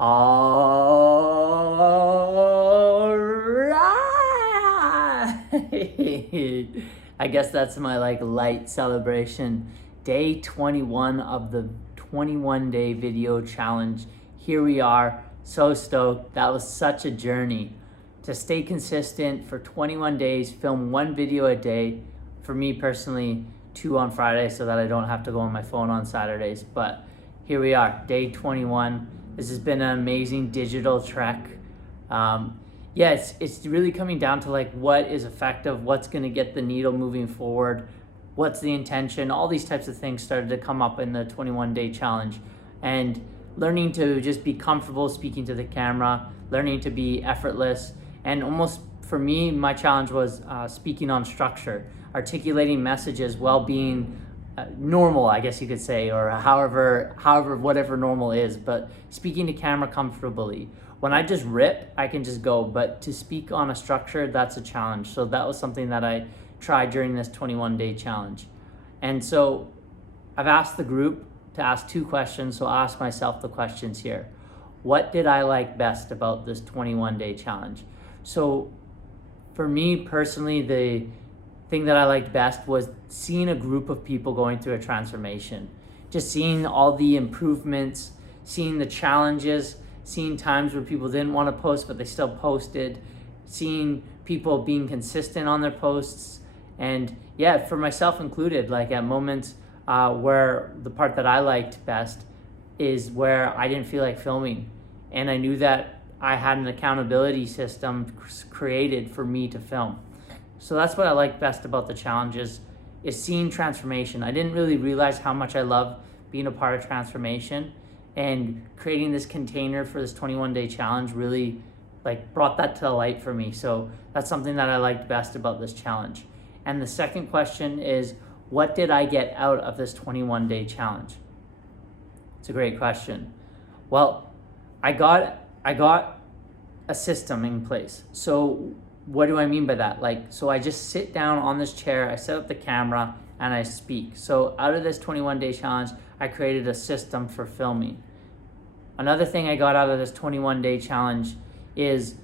All right. I guess that's my light celebration. Day 21 of the 21-day video challenge. Here we are. So stoked. That was such a journey. To stay consistent for 21 days, film one video a day. For me personally, 2 on Friday so that I don't have to go on my phone on Saturdays. But here we are, day 21. This has been an amazing digital trek. It's really coming down to what is effective, what's going to get the needle moving forward, what's the intention. All these types of things started to come up in the 21-day challenge, and learning to just be comfortable speaking to the camera, learning to be effortless, and almost for me, my challenge was speaking on structure, articulating messages while being normal, I guess you could say, or however whatever normal is, but speaking to camera comfortably. When I just rip, I can just go, but to speak on a structure, that's a challenge. So that was something that I tried during this 21-day challenge. And so I've asked the group to ask 2 questions, so I'll ask myself the questions here. What did I like best about this 21-day challenge? So for me personally, the thing that I liked best was seeing a group of people going through a transformation. Just seeing all the improvements, seeing the challenges, seeing times where people didn't want to post but they still posted, seeing people being consistent on their posts. And for myself included, at moments where the part that I liked best is where I didn't feel like filming. And I knew that I had an accountability system created for me to film. So that's what I like best about the challenges, is seeing transformation. I didn't really realize how much I love being a part of transformation, and creating this container for this 21-day challenge really brought that to light for me. So that's something that I liked best about this challenge. And the second question is, what did I get out of this 21-day challenge? It's a great question. Well, I got a system in place. So what do I mean by that? So I just sit down on this chair, I set up the camera, and I speak. So out of this 21-day challenge, I created a system for filming. Another thing I got out of this 21-day challenge is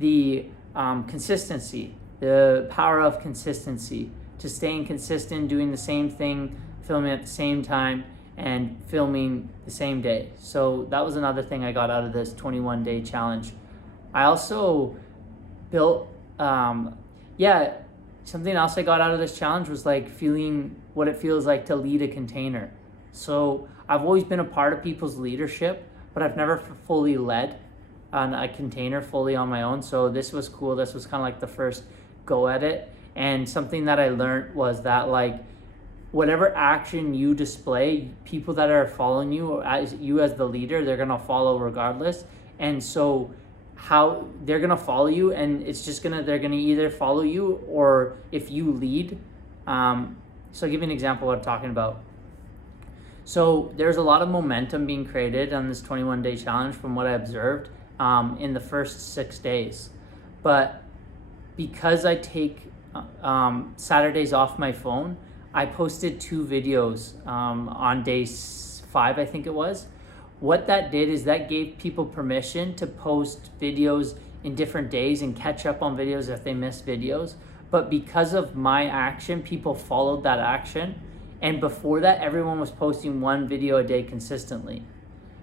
the consistency, the power of consistency, to staying consistent, doing the same thing, filming at the same time, and filming the same day. So that was another thing I got out of this 21-day challenge. I also built something else I got out of this challenge was feeling what it feels like to lead a container. So I've always been a part of people's leadership, but I've never fully led on a container fully on my own. So this was cool. This was kind of the first go at it. And something that I learned was that whatever action you display, people that are following you, or as you as the leader, they're gonna follow regardless. And so how they're gonna follow you, and they're gonna either follow you, or if you lead. So I'll give you an example of what I'm talking about. So there's a lot of momentum being created on this 21-day challenge from what I observed in the first 6 days. But because I take Saturdays off my phone, I posted 2 videos on day 5, I think it was. What that did is that gave people permission to post videos in different days and catch up on videos if they missed videos. But because of my action, people followed that action. And before that, everyone was posting 1 video a day consistently.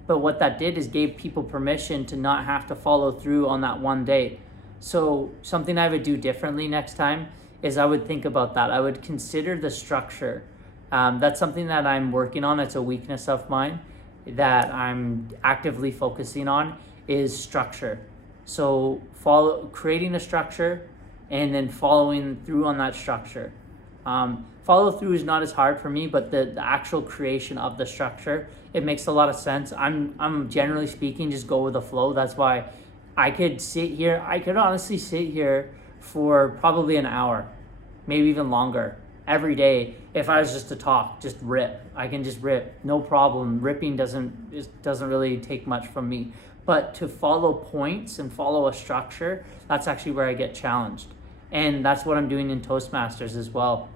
But what that did is gave people permission to not have to follow through on that one day. So something I would do differently next time is I would think about that. I would consider the structure. That's something that I'm working on. It's a weakness of mine that I'm actively focusing on, is structure. So creating a structure and then following through on that structure. Follow through is not as hard for me, but the actual creation of the structure, it makes a lot of sense. I'm generally speaking, just go with the flow. That's why I could honestly sit here for probably an hour, maybe even longer, every day. If I was just to talk, just rip. I can just rip, no problem. Ripping doesn't really take much from me. But to follow points and follow a structure, that's actually where I get challenged. And that's what I'm doing in Toastmasters as well,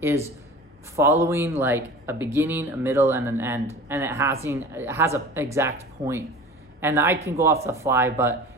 is following a beginning, a middle, and an end. And it has an exact point. and I can go off the fly, but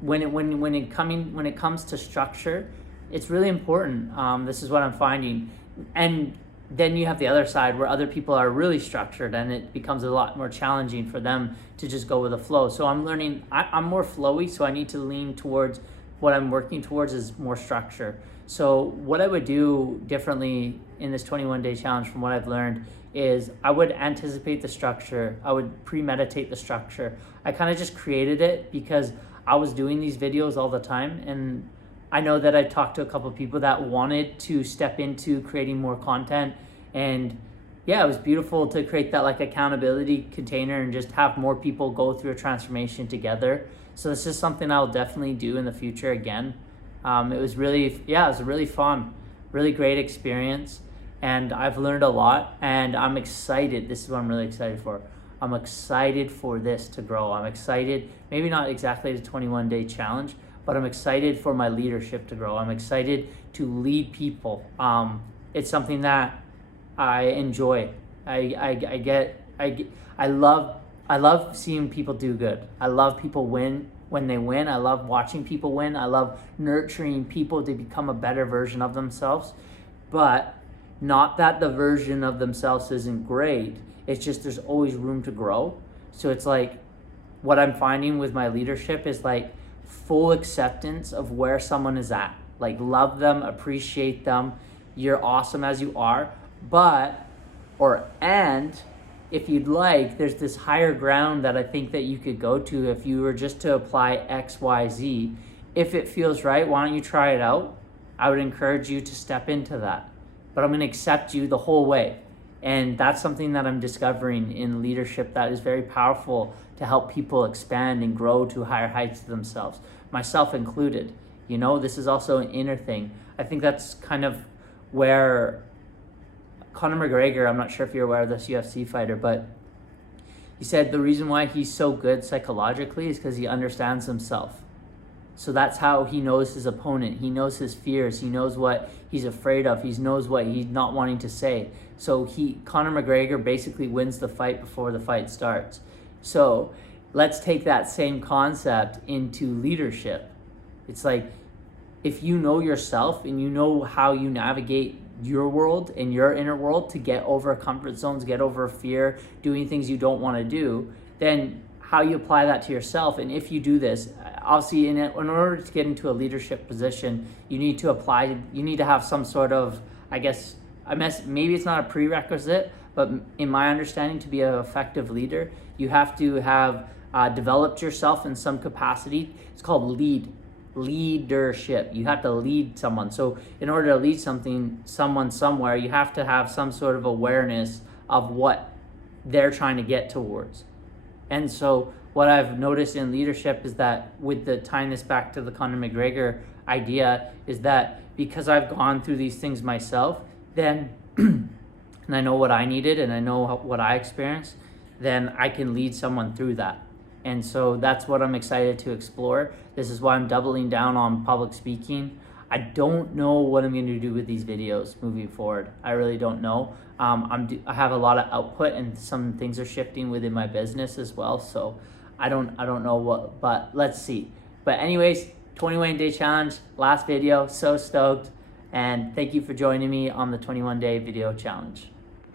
when it comes to structure, it's really important. This is what I'm finding. And then you have the other side where other people are really structured, and it becomes a lot more challenging for them to just go with the flow. So I'm learning, I'm more flowy, so I need to lean towards what I'm working towards is more structure. So what I would do differently in this 21-day challenge from what I've learned is I would anticipate the structure. I would premeditate the structure. I kind of just created it because I was doing these videos all the time, and I know that I talked to a couple of people that wanted to step into creating more content, and yeah, it was beautiful to create that like accountability container and just have more people go through a transformation together. So this is something I'll definitely do in the future again. It was a really fun, really great experience, and I've learned a lot, and I'm excited. This is what I'm really excited for. I'm excited for this to grow. I'm excited, maybe not exactly the 21-day challenge, but I'm excited for my leadership to grow. I'm excited to lead people. It's something that I enjoy. I love seeing people do good. I love people win when they win. I love watching people win. I love nurturing people to become a better version of themselves. But not that the version of themselves isn't great. It's just there's always room to grow. So it's like what I'm finding with my leadership is like full acceptance of where someone is at. Like love them, appreciate them. You're awesome as you are. And if you'd like, there's this higher ground that I think that you could go to if you were just to apply X, Y, Z. If it feels right, why don't you try it out? I would encourage you to step into that. But I'm going to accept you the whole way. And that's something that I'm discovering in leadership that is very powerful to help people expand and grow to higher heights themselves, myself included. You know, this is also an inner thing. I think that's kind of where Conor McGregor, I'm not sure if you're aware of this UFC fighter, but he said the reason why he's so good psychologically is because he understands himself. So that's how he knows his opponent. He knows his fears. He knows what he's afraid of. He knows what he's not wanting to say. So Conor McGregor basically wins the fight before the fight starts. So let's take that same concept into leadership. It's like if you know yourself and you know how you navigate your world and your inner world to get over comfort zones, get over fear, doing things you don't want to do, then how you apply that to yourself. And if you do this, obviously in order to get into a leadership position, you need to have some sort of, maybe it's not a prerequisite, but in my understanding, to be an effective leader, you have to have developed yourself in some capacity. It's called leadership. You have to lead someone. So in order to lead someone somewhere, you have to have some sort of awareness of what they're trying to get towards. And so what I've noticed in leadership is that tying this back to the Conor McGregor idea is that because I've gone through these things myself, then and I know what I needed and I know what I experienced, then I can lead someone through that. And so that's what I'm excited to explore. This is why I'm doubling down on public speaking. I don't know what I'm going to do with these videos moving forward. I really don't know. I have a lot of output and some things are shifting within my business as well. So I don't know what, but let's see. But anyways, 21-day challenge, last video, so stoked. And thank you for joining me on the 21-day video challenge.